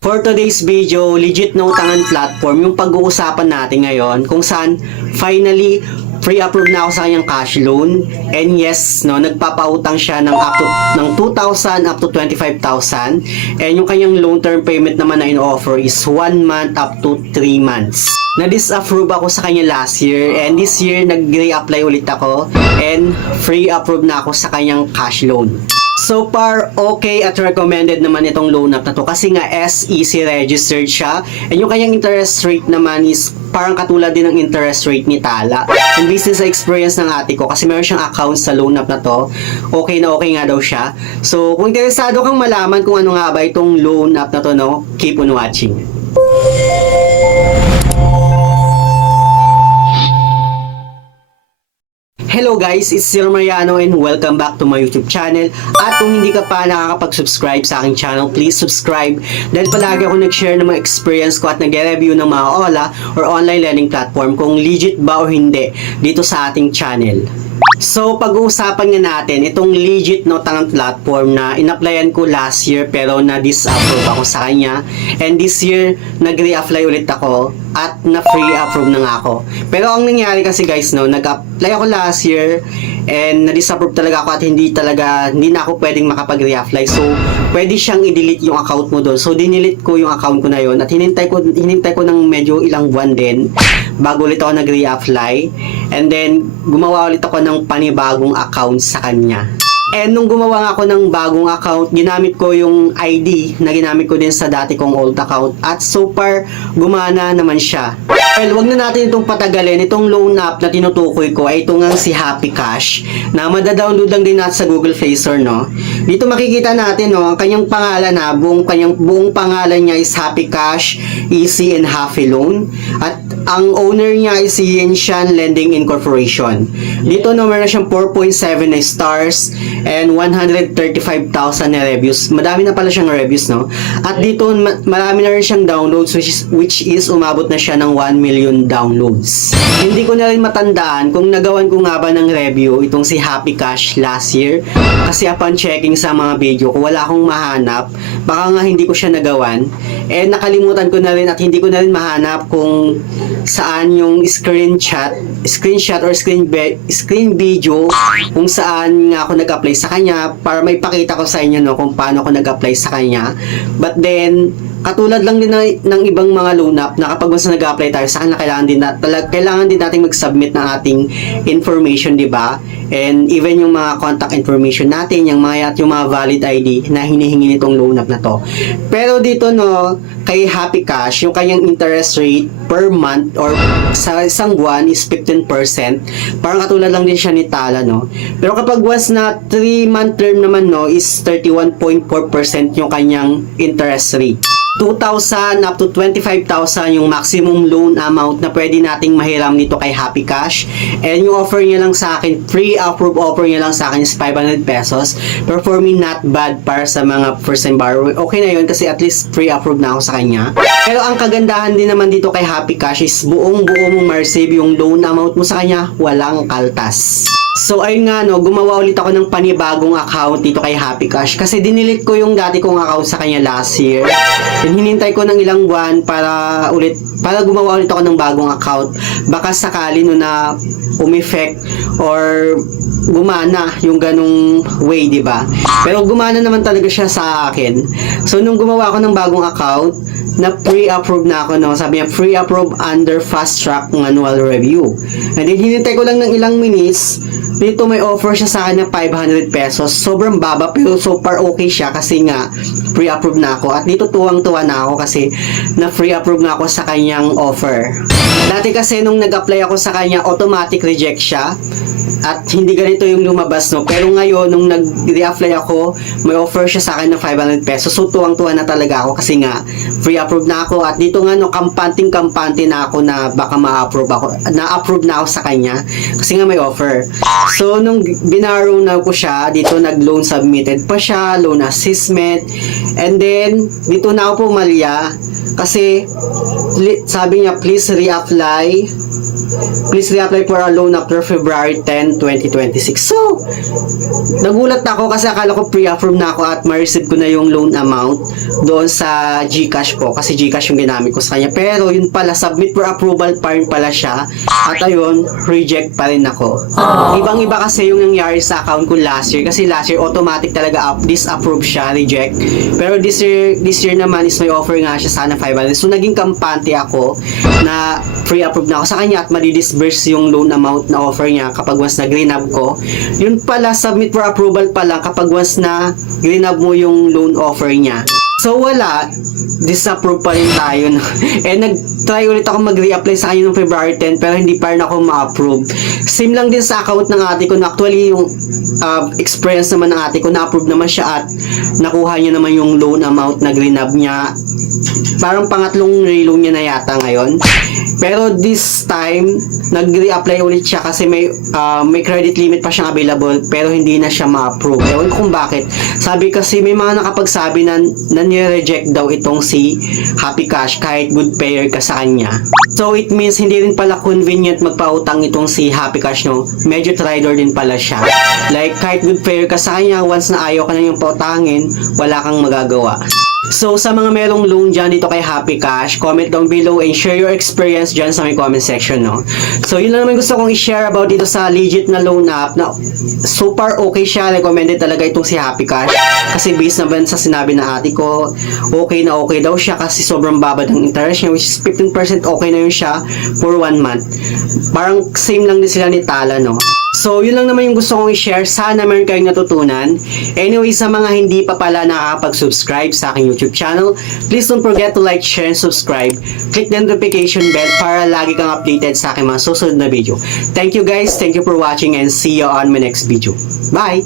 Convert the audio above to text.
For today's video, legit na utangan platform yung pag-uusapan natin ngayon kung saan finally pre-approve na ako sa kanyang cash loan, and yes, no, nagpapautang siya ng up to ng 2,000 up to 25,000, and yung kanyang loan term payment naman na in-offer is 1 month up to 3 months. Na-disapprove ako sa kanya last year, and this year nag-reapply ulit ako and free approve na ako sa kanyang cash loan. So far, okay at recommended naman itong loan app na to kasi nga SEC registered siya, and yung kanyang interest rate naman is parang katulad din ng interest rate ni Tala. And based sa experience ng ate ko, kasi meron siyang account sa loan app na to, okay na okay nga daw siya. So kung interesado kang malaman kung ano nga ba itong loan app na to, no, keep on watching. Hello guys, it's Sir Mariano and welcome back to my YouTube channel. At kung hindi ka pa nakakapag-subscribe sa aking channel, please subscribe dahil palagi ako nag-share ng mga experience ko at nag-review ng mga OLA or online learning platform kung legit ba o hindi dito sa ating channel. So, pag-uusapan nga natin itong legit na utangan platform na in-applyan ko last year pero na-disapprove ako sa kanya, and this year nag-re-apply ulit ako at na-free approve na nga ako. Pero ang nangyari kasi guys, no, nag-apply ako last year and na-disapprove talaga ako at hindi na ako pwedeng makapag-re-apply. So, pwede siyang i-delete yung account mo doon. So, dinelete ko yung account ko na yon at hinintay ko ng medyo ilang buwan din bago ulit ako nag-re-apply, and then gumawa ulit ako ng panibagong account sa kanya. And nung gumawa nga ako ng bagong account, ginamit ko yung ID na ginamit ko din sa dati kong old account, at so far gumana naman siya. Well, wag na natin itong patagalin. Itong loan app na tinutukoy ko ay ito nga si Happy Cash na madadownload lang din natin sa Google Play Store, no. Dito makikita natin, no, ang kanyang pangalan, na buong pangalan niya is Happy Cash, Easy and Happy Loan, at ang owner niya is si Yenshan Lending Incorporation. Dito, no, meron siyang 4.7 na stars and 135,000 na reviews. Madami na pala siyang reviews, no. At dito marami na rin siyang downloads, which is umabot na siya ng 1 million downloads. Hindi ko na rin matandaan kung nagawan ko nga ba ng review itong si Happy Cash last year, kasi upon checking sa mga video ko, wala akong mahanap. Baka nga hindi ko siya nagawan, and nakalimutan ko na rin at hindi ko na rin mahanap kung saan yung screenshot or screen video kung saan nga ako nag-apply sa kanya para may pakita ko sa inyo, no, kung paano ako nag-apply sa kanya. But then katulad lang din ng ibang mga loan app na kapag mas nag-apply tayo sa kanila, kailangan din nating mag-submit ng ating information, di ba? And even yung mga contact information natin, yung mga valid ID na hinihingi nitong loan app na to. Pero dito, no, kay Happy Cash, yung kanyang interest rate per month or sa isang buwan is 15%. Parang katulad lang din siya ni Tala, no. Pero kapag once na 3-month term naman, no, is 31.4% yung kanyang interest rate. 2,000 up to 25,000 yung maximum loan amount na pwede nating mahiram nito kay Happy Cash, and yung offer niya lang sa akin, pre-approve offer niya lang sa akin is 500 pesos. Pero for me, not bad para sa mga first time borrower. Okay na yun kasi at least pre-approve na ako sa kanya. Pero ang kagandahan din naman dito kay Happy Cash is buong mong ma-receive yung loan amount mo sa kanya, walang kaltas. So ayun nga, no, gumawa ulit ako ng panibagong account dito kay Happy Cash kasi dinilit ko yung dati kong account sa kanya last year. And hinintay ko ng ilang buwan para gumawa ulit ako ng bagong account. Baka sakali, no, na umeffect or gumana yung ganung way, di ba? Pero gumana naman talaga siya sa akin. So nung gumawa ako ng bagong account, na pre-approve na ako, no? Sabi niya, pre-approve under fast track annual review. And then, hinintay ko lang ng ilang minutes. Dito may offer siya sa akin ng 500 pesos. Sobrang baba, pero so far okay siya kasi nga, pre-approve na ako. At dito tuwang-tuwa na ako kasi na pre-approve na ako sa kanyang offer. Dati kasi nung nag-apply ako sa kanya, automatic reject siya. At hindi ganito yung lumabas, no. Pero ngayon, nung nag-re-apply ako, may offer siya sa akin ng 500 pesos. So, tuwang-tuwa na talaga ako kasi nga, pre-approve na ako. At dito nga, no, kampante na ako na baka ma-approve ako. Na-approve na ako sa kanya kasi nga may offer. So, nung binarrow na ko siya, dito nag-loan submitted pa siya, loan assessment. And then, dito na ako pumalya kasi sabi niya, please reapply please reapply for a loan after February 10, 2026. So, nagulat ako kasi akala ko pre-approve na ako at ma-receive ko na yung loan amount doon sa GCash ko kasi GCash yung ginamit ko sa kanya. Pero yun pala, submit for approval pa rin pala siya at ayun, reject pa rin ako. Ibang-iba kasi yung nangyari sa account ko last year kasi last year automatic talaga disapprove siya, reject. Pero this year naman is may offer nga siya sana 500. So naging kampante ako na pre-approve na ako sa kanya at madi-disburse yung loan amount na offer niya kapag once na greenab ko. Yun pala, submit for approval pa lang kapag once na greenab mo yung loan offer niya. So wala, disapprove pa rin tayo. No? Nag-try ulit ako mag-reapply sa kanya noong February 10 pero hindi pa rin ako ma-approve. Same lang din sa account ng ate ko na actually yung experience naman ng ate ko, na-approve naman siya at nakuha niya naman yung loan amount na greenab niya. Parang pangatlong reloan niya na yata ngayon. Pero this time, nag-reapply ulit siya kasi may credit limit pa siyang available pero hindi na siya ma-approve. Ewan ko kung bakit. Sabi kasi may mga nakapagsabi na nire-reject daw itong si Happy Cash kahit good payer ka sa kanya. So it means hindi rin pala convenient magpautang itong si Happy Cash, no? Medyo trader din pala siya. Like kahit good payer ka sa kanya, once na ayaw ka na yung pautangin, wala kang magagawa. So, sa mga merong loan dyan dito kay Happy Cash, comment down below and share your experience dyan sa may comment section, no? So, yun lang naman gusto kong i-share about dito sa legit na loan app na super okay siya. Recommended talaga itong si Happy Cash. Kasi based naman sa sinabi ng ate ko, okay na okay daw siya kasi sobrang babad ng interest niya, which is 15% okay na yun siya for 1 month. Parang same lang din sila ni Tala, no? So, yun lang naman yung gusto kong i-share. Sana meron kayong natutunan. Anyway, sa mga hindi pa pala nakakapag-subscribe sa aking YouTube channel, please don't forget to like, share, and subscribe. Click the notification bell para lagi kang updated sa aking mga susunod na video. Thank you guys. Thank you for watching and see you on my next video. Bye!